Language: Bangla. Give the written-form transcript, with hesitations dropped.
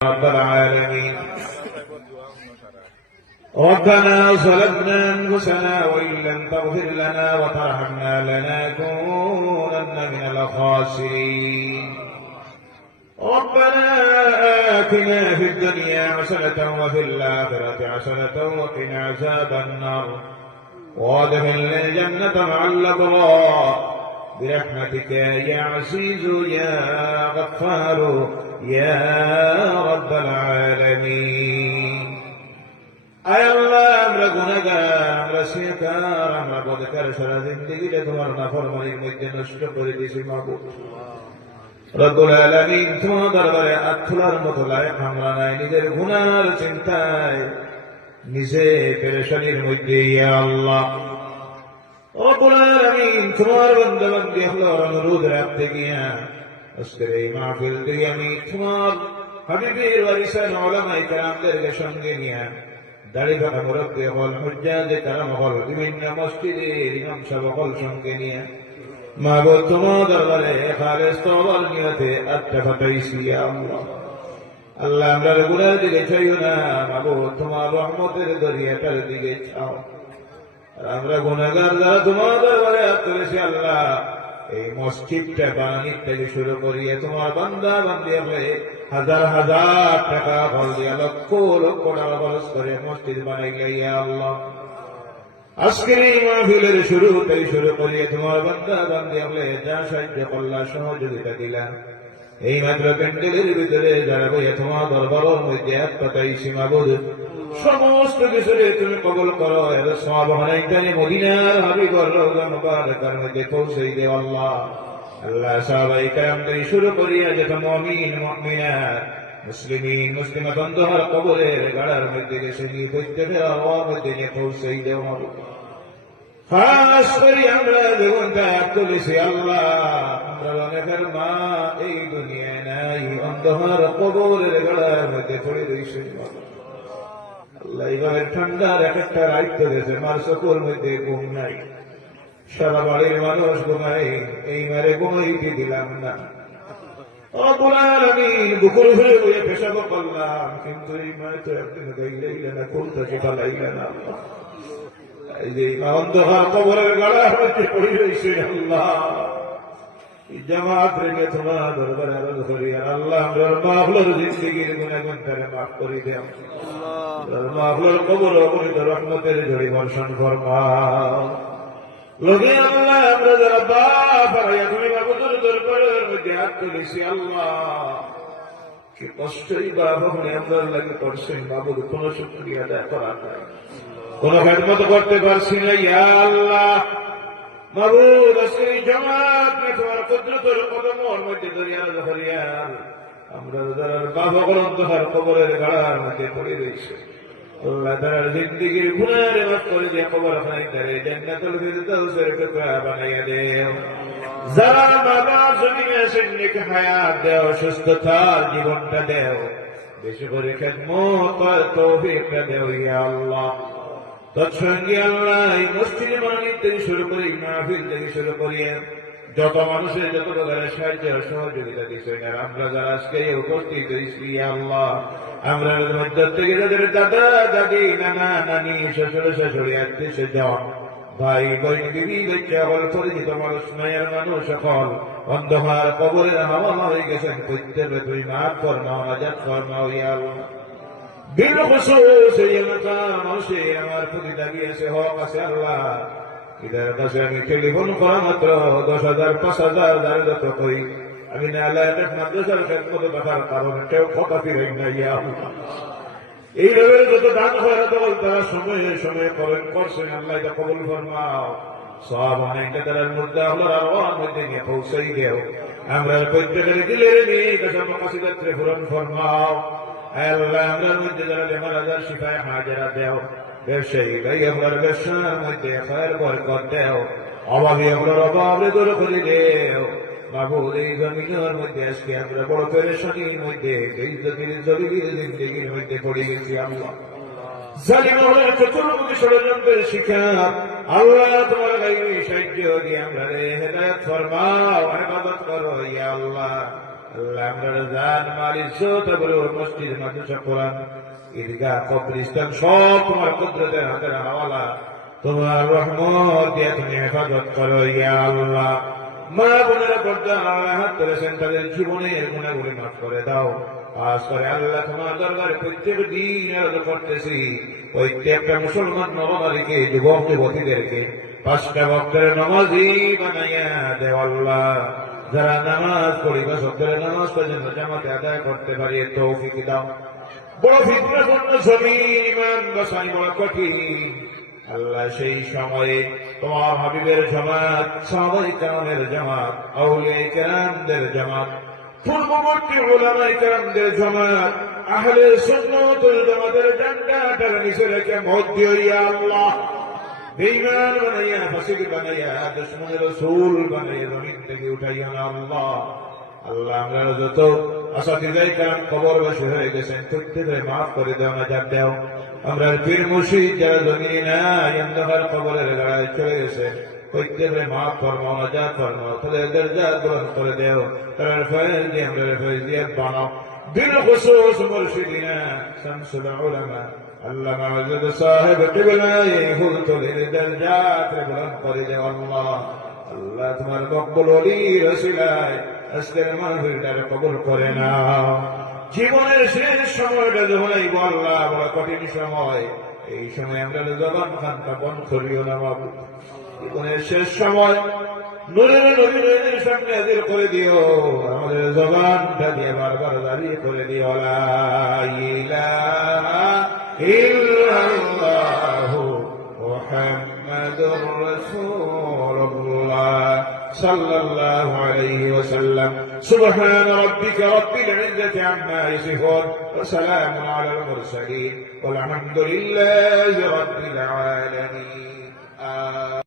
رب العالمين. ربنا ظلمنا أنفسنا وإن لم تغفر لنا وترحمنا لنكونن من الخاسرين. ربنا آتنا في الدنيا حسنة وفي الآخرة حسنة وقنا عذاب النار وادخلنا الجنة مع الأبرار برحمتك يا عزيز يا غفار يا رب العالمين. আয় আল্লাহ, আমরা গুনাহগার, আমরা শিরকার, আমরা বদকার, সারা জিন্দেগিটা তোমার নাফরমানির মধ্যে নষ্ট করে দিয়েছি মাবুদ। রব্বুল আলামিন, তোমার দরবারে হাত তোলার মতো লায়ক আমরা নাই। নিজের গুনার চিন্তায় নিজে পেরেশানির মধ্যে ইয়া আল্লাহ। রব্বুল আলামিন, তোমার বান্দা বান্দি হলোর অনুরোধ রাখতে গিয়া আজকের এই মাহফিল থেকে আমি তোমার হাবিবের ওয়ারিসান উলামায়ে কেরামদেরকে সঙ্গে নিয়ে দাড়ি কাটা মুরব্বি হল, হুজ্জাজে কারাম হল, বিভিন্ন মসজিদের ইমাম সাহেব হল সঙ্গে নিয়ে মাবুদ তোমার দরবারে খালেস তওবার নিয়তে আত্মা ফাটাইছি ইয়া আল্লাহ। আল্লাহ, আমরা গুনাহের দিকে চাইও না মাবুদ, তোমার রহমতের দরিয়াটার দিকে চাও। আমরা গুনাহগার যারা তোমার দরবারে হাত তুলেছি আল্লাহ, এই মসজিদটা বানানির থেকে শুরু করিয়ে তোমার বান্দা বান্দি হয়ে হাজার হাজার টাকা ফল দিয়া লক্ষ লক্ষ টাকা খরচ করে মসজিদ বানাইলে ইয়া আল্লাহ। আজকের এই মাহফিলের শুরুতেই শুরু করিয়ে তোমার বান্দা বান্দি হলে যা সাহায্য করলা, সহযোগিতা দিলা, এই মাত্র প্যান্ডেলের ভিতরে যারা বইয়া তোমার দরবারের মধ্যে হাত পাতাইছি মাবুদ, সমস্ত কিছুরে তুমি কবুল করো। এর সওয়াব অনেকখানি মদিনার হাবিবর রওজা মুবারাকার মধ্যে পৌঁছে দেও আল্লাহ। আল্লাহ, সাহাবায়ে কেরামদের শুরু করিয়া যত মুমিন মুমিনাত মুসলিমিন মুসলিমাত অন্ধকার কবরের গাড়ার মধ্যে গেছে নিয়ে প্রত্যেকের আওয়াজ মধ্যে নিয়ে পৌঁছে দেও মাবুদ। খাস করে আমরা জীবন ত্যাগ করেছি আল্লাহ, আমরা অনেকের মা এই দুনিয়ায় নাই, অন্ধকার কবরের গাড়ার মধ্যে পড়ে রয়েছে আল্লাহ। এবারে ঠান্ডার এক একটা রাইত গেছে, মার চকুর মধ্যে ঘুম নাই, সারা বাড়ির মানুষ ঘুমাই, এই মারে ঘুমাইতে দিলাম না। রব্বুল আলামিন, বুকুর হয়ে বইয়ে পেশাব করলাম, কিন্তু এই মায়ে তো একদিন গাইলে না, কোনটা যেটা লাইলে না। এই যে অন্ধকার কবরের গাড়ার মধ্যে পড়ে রয়েছে আল্লাহ, জামাত রেখে তোমার দরবারে আরজ করি আল্লাহ। আমরা মাহফিলের জিন্দেগির গুনাহগানটারে মাফ করে দেও, মাহফিলের কবর অগণিত রহমতের ঝড়ি বর্ষণ ফরমাও। লোকে আল্লাহ, আমরা যারা বাপ হারাইয়া তুমি মাবুদের দরবারের মধ্যে হাত তুলেছি আল্লাহ, কি কষ্টই বাপ হলে আমরা লাগে করছেন মাবুদ, কোন শুকরিয়া আদায় করা নাই, কোন খেদমত করতে পারছি না ইয়া আল্লাহ। মাবুদ, আজকে এই জামাত তোমার কুদরতের কদমের মধ্যে দরিয়া ধরিয়া আমরা যারা বাবা অন্ধকার কবরের গাড়ার মধ্যে পড়ে রয়েছে আল্লাহ, তারা জিন্দেগির গুনাহ মাফ করে দিয়ে কবরখানায় তারে জান্নাতুল ফিরদাউসের টুকরা বানাইয়া দেও। যারা বাবা জমিনে আছেন নেক হায়াত দেও, সুস্থতার জীবনটা দেও, বেশি করে খেদমত করার তৌফিকটা দেও ইয়া আল্লাহ। তৎসঙ্গে আল্লাহ, এই মসজিদ বানানির থেকে শুরু করে মাহফিল থেকে শুরু করিয়ে যত মানুষের যত প্রকারের সাহায্য সহযোগিতা দিচ্ছেন, আর আমরা যারা আজকে উপস্থিত হয়েছি আল্লাহ, আমরা মধ্য থেকে যাদের দাদা দাদি নানা নানি শ্বশুর শাশুড়ি আত্মীয় স্বজন ভাই বোন বিবি বাচ্চা হল পরিচিত মানুষ মায়ের মানুষ সকল অন্ধকার কবরের হাওয়া হয়ে গেছেন, প্রত্যেকে তুই মাফ ফরমাও, নাজাত ফরমাও ইয়া আল্লাহ। বিল খুশুস এই এলাকার মানুষে আমার প্রতি দাবি আছে, হক আছে আল্লাহ। ইদার কাছে আমি টেলিফোন করা মাত্র 10,000 5,000 যার যত কই আমি না আল্লাহ মাদ্রাসার খেদমত দেখার কারণে কেউ কথা ফিরেন না ইয়া আল্লাহ। এই রবের যত দান হয় তখন তারা সময়ে সময়ে করেন করছেন আল্লাহ, এটা কবুল ফরমাও। সব অনেকটা তার মধ্যে আল্লাহর আওয়াজ মধ্যে নিয়ে পৌঁছাই দেও। আমরা প্রত্যেকের দিলের নিয়ে কাছে কাসিদাতে পূরণ ফরমাও আল্লাহ। আমরা মধ্যে যারা বেমার আজার শিফায়ে হাজেরা দেও, ব্যবসায়ী ভাই আপনার ব্যবসার মধ্যে খায়ের বরকত দেও, অভাবী আপনার অভাব দূর করে দেও মাবুদ। এই জমিনের মধ্যে আজকে আমরা বড় পেরেশানির মধ্যে, এই জমির জিন্দেগির মধ্যে পড়ে গেছি আল্লাহ। জালিম হলের চতুর্মুখী ষড়যন্ত্রের শিকার আল্লাহ, তোমার গাইবী সাহায্য দিয়ে আমরা হেদায়েত ফরমাও, ইবাদত করো ইয়া আল্লাহ। আল্লাহ আমরা জান মাল ইজ্জত আবরুর মসজিদ মাদ্রাসা কোরআন ঈদগাহ কবরস্থান সব তোমার কুদরতের হাতের হাওয়ালা তোমার রহমত দিয়ে তুমি হেফাজত করো ইয়া আল্লাহ মা বোনেরা পর্দা হাত তুলেছেন তাদের জীবনের গুণাগুলি মাফ করে দাও আজ করে আল্লাহ তোমার দরবারে প্রত্যেক দিন আরো করতেছি প্রত্যেকটা মুসলমান নবনারীকে যুবক যুবতীদেরকে 5টা ওয়াক্তের নামাজি বানাইয়া দেও আল্লাহ যারা নামাজ পড়িবা সত্তরের নামাজ পর্যন্ত জামাতে আদায় করতে পারি তৌফিক দাও বড় ফিতনাপূর্ণ জমিন ইমান বাসাই বড় কঠিন আল্লাহ সেই সময়ে তোমার হাবিবের জামাত সাহাবায়ে কেরামের জামাত আউলিয়া কেরামদের জামাত পূর্ববর্তী উলামায়ে কেরামদের জামাত আহলে সুন্নাত ওয়াল জামাতের ঝান্ডাটার নিচে রেখে মত দিও ইয়া আল্লাহ বেঈমান বানাইয়া ফাসিক বানাইয়া দুশমনের রাসূল বানাইয়া জমিন থেকে উঠাইয়া না আল্লাহ আল্লাহ আমরা যত আসাতিজায়ে কেরাম কবরবাসী হয়ে গেছেন প্রত্যেককে মাফ করে দাও নাজাত দাও আমরা পীর মুর্শিদ যারা জমিনে নাই অন্ধকার কবরের গাড়ায় চলে গেছে প্রত্যেককে মাফ ফরমাও নাজাত ফরমাও তাদের দরজা বুলন্দ করে দাও তার ফয়েজ দিয়ে আমরা ফয়েজিয়াত বানাও বিলখুসুস মুর্শিদিনা শামসুল উলামা আল্লাহ মাওজুদ সাহেব কিবলায়ে হুলতুলের দরজাত বুলন্দ করে দাও আল্লাহ আল্লাহ তোমার মকবুল ওলি রসিলায় আজকের মাহফিলটারে কবুল করে নাও জীবনের শেষ সময়টা যখন এই আল্লাহ বড় কঠিন সময় এই সময় আমরা জবান খানটা বন্ধ করিও না বাবু জীবনের শেষ সময় নূরের নবীর সামনে হাজির করে দিও আমাদের জবানটা দিয়ে বারবার দাঁড়িয়ে করে দিও লা ইলাহা ইল্লাল্লাহু মুহাম্মাদুর রাসূলুল্লাহ সাল্লাল্লাহু আলাইহি ওয়াসাল্লাম সুবহান রাব্বিকা রাব্বিল ইজ্জাতি আম্মা ইয়াসিফুন ওয়া সালামুন আলাল মুরসালিন ওয়াল হামদুলিল্লাহি রাব্বিল আলামিন